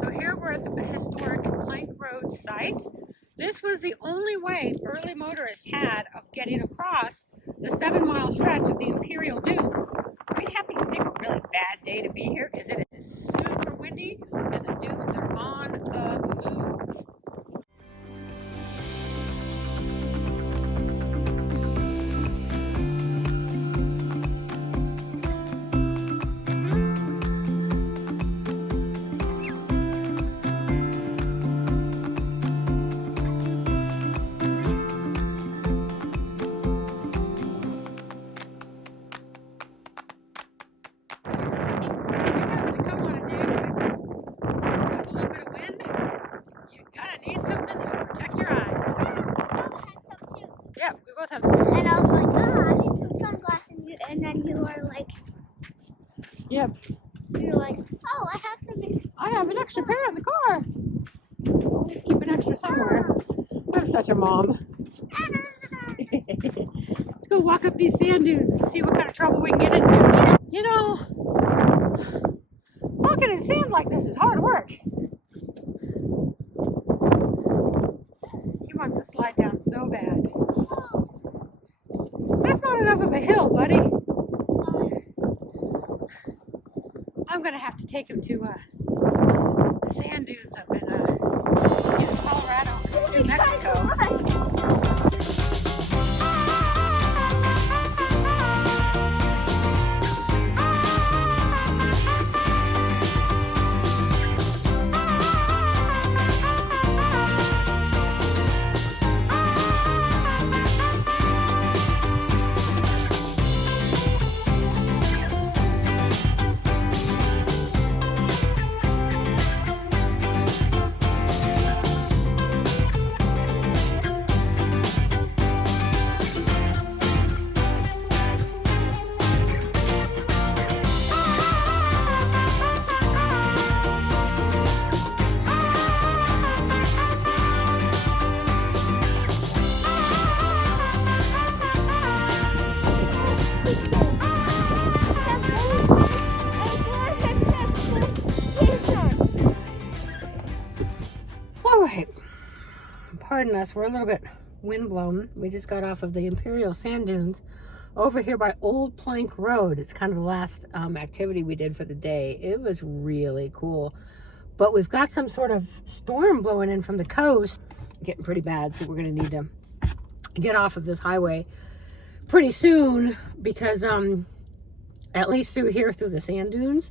So here we're at the historic Plank Road site. This was the only way early motorists had of getting across the 7-mile stretch of the Imperial Dunes. We happen to pick a really bad day to be here because it is super windy and the dunes are on the move. And I was like, I need some sunglasses. And then you were like, yep. You're like, oh, I have something. I have an extra pair in the car. Always keep an extra somewhere. I'm such a mom. Let's go walk up these sand dunes and see what kind of trouble we can get into. You know, walking in sand like this is hard work. He wants to slide down so bad. That's not enough of a hill, buddy. I'm gonna have to take him to the sand dunes up in Colorado, New Mexico. Pardon us, we're a little bit windblown. We just got off of the Imperial sand dunes over here by Old Plank Road. It's kind of the last activity we did for the day. It was really cool. But we've got some sort of storm blowing in from the coast. Getting pretty bad, so we're going to need to get off of this highway pretty soon because at least through here, through the sand dunes,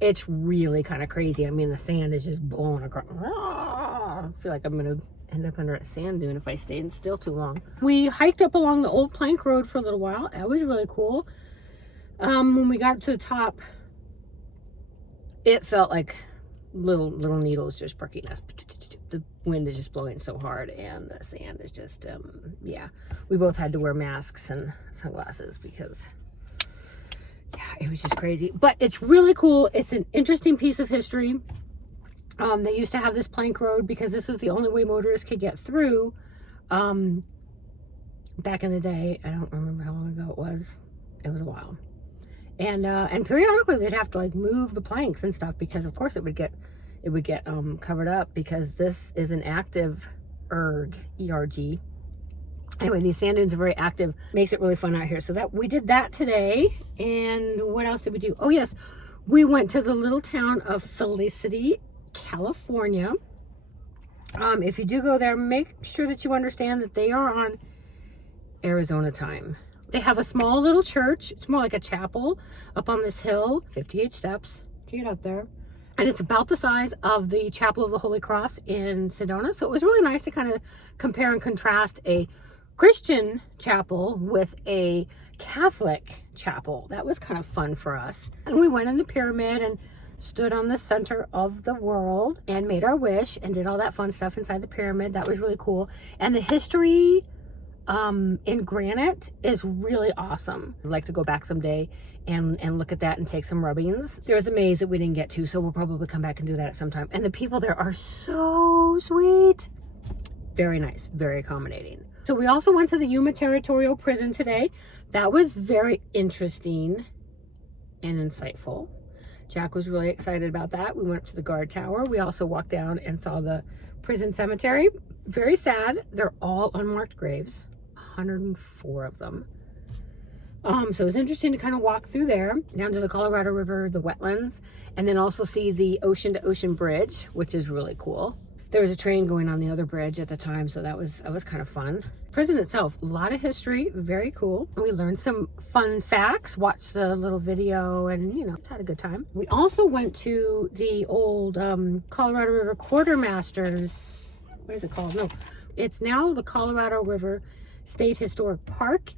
it's really kind of crazy. I mean, the sand is just blowing across. I feel like I'm going to end up under a sand dune if I stayed still too long. We hiked up along the Old Plank Road for a little while. That was really cool. When we got to the top, it felt like little needles just pricking us. The wind is just blowing so hard and the sand is just, yeah. We both had to wear masks and sunglasses because, yeah, it was just crazy. But it's really cool. It's an interesting piece of history. They used to have this plank road because this was the only way motorists could get through back in the day. I don't remember how long ago it was. It was a while. And periodically they'd have to like move the planks and stuff because of course it would get covered up because this is an active ERG. Anyway, these sand dunes are very active. Makes it really fun out here. So that we did that today. And what else did we do? Oh yes, we went to the little town of Felicity, California. If you do go there, make sure that you understand that they are on Arizona time. They have a small little church. It's more like a chapel up on this hill, 58 steps to get up there. And it's about the size of the Chapel of the Holy Cross in Sedona. So it was really nice to kind of compare and contrast a Christian chapel with a Catholic chapel. That was kind of fun for us. And we went in the pyramid and stood on the center of the world and made our wish and did all that fun stuff inside the pyramid. That was really cool. And the history in granite is really awesome. I'd like to go back someday and look at that and take some rubbings. There's a maze that we didn't get to, so we'll probably come back and do that at some time. And the people there are so sweet. Very nice, very accommodating. So we also went to the Yuma Territorial prison today. That was very interesting and insightful. Jack was really excited about that. We went up to the guard tower. We also walked down and saw the prison cemetery. Very sad. They're all unmarked graves, 104 of them. So it was interesting to kind of walk through there, down to the Colorado River, the wetlands, and then also see the ocean to ocean bridge, which is really cool. There was a train going on the other bridge at the time, so that was kind of fun. Prison itself, a lot of history, very cool. We learned some fun facts, watched the little video, and had a good time. We also went to the old Colorado River Quartermasters. What is it called? No, it's now the Colorado River State Historic Park.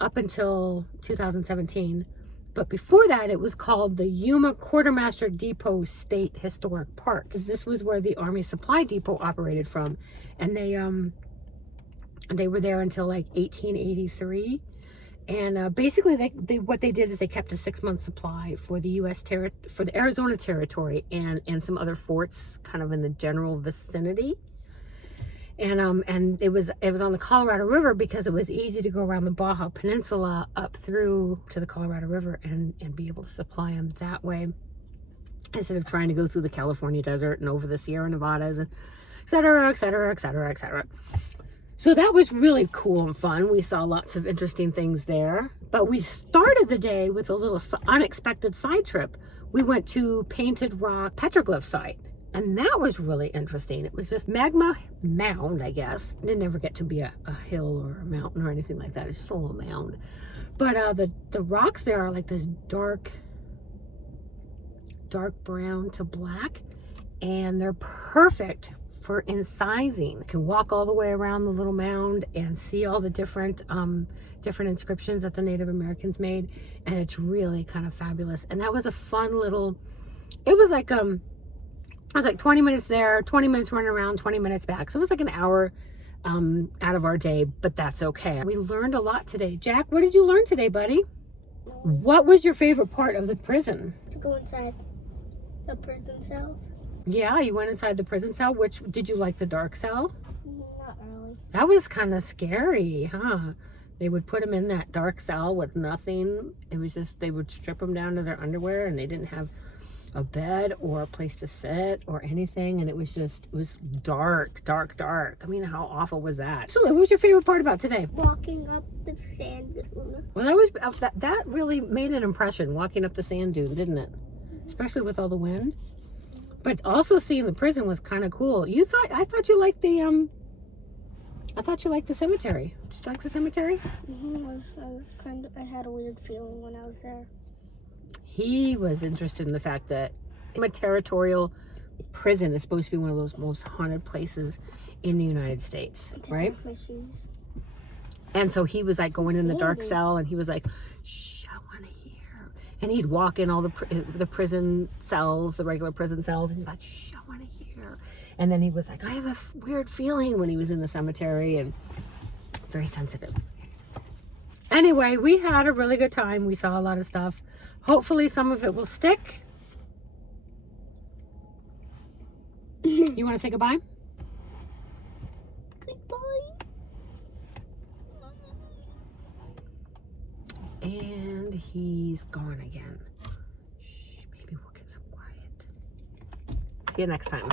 Up until 2017. But before that, it was called the Yuma Quartermaster Depot State Historic Park, because this was where the Army Supply Depot operated from. And they were there until like 1883. And basically, what they did is they kept a 6-month supply for the for the Arizona Territory and some other forts kind of in the general vicinity. And it was on the Colorado River because it was easy to go around the Baja Peninsula up through to the Colorado River and be able to supply them that way, instead of trying to go through the California desert and over the Sierra Nevadas, and et cetera, et cetera, et cetera, et cetera. So that was really cool and fun. We saw lots of interesting things there. But we started the day with a little unexpected side trip. We went to Painted Rock Petroglyph site. And that was really interesting. It was just magma mound, I guess. It didn't ever get to be a hill or a mountain or anything like that. It's just a little mound. But the rocks there are like this dark brown to black. And they're perfect for incising. You can walk all the way around the little mound and see all the different inscriptions that the Native Americans made. And it's really kind of fabulous. And that was a fun little, it was like 20 minutes there, 20 minutes running around, 20 minutes back. So it was like an hour out of our day, but that's okay. We learned a lot today. Jack, what did you learn today, buddy? What was your favorite part of the prison? To go inside the prison cells. Yeah, you went inside the prison cell. Which, did you like the dark cell? Not really. That was kind of scary, huh? They would put them in that dark cell with nothing. It was just, they would strip them down to their underwear, and they didn't have a bed or a place to sit or anything, and it was dark. I mean, how awful was that? So what was your favorite part about today? Walking up the sand dune. Well, that really made an impression, walking up the sand dune, didn't it? Especially with all the wind. But also seeing the prison was kind of cool. I thought you liked the cemetery. Did you like the cemetery? I had a weird feeling when I was there. He was interested in the fact that a Territorial prison is supposed to be one of those most haunted places in the United States, right? My shoes. And so he was like going in the dark cell, and he was like, "Shh, I want to hear." And he'd walk in all the prison cells, the regular prison cells, and he's like, "Shh, I want to hear." And then he was like, "I have a weird feeling," when he was in the cemetery, and very sensitive. Anyway, we had a really good time. We saw a lot of stuff. Hopefully some of it will stick. You want to say goodbye? Goodbye. And he's gone again. Shh, maybe we'll get some quiet. See you next time.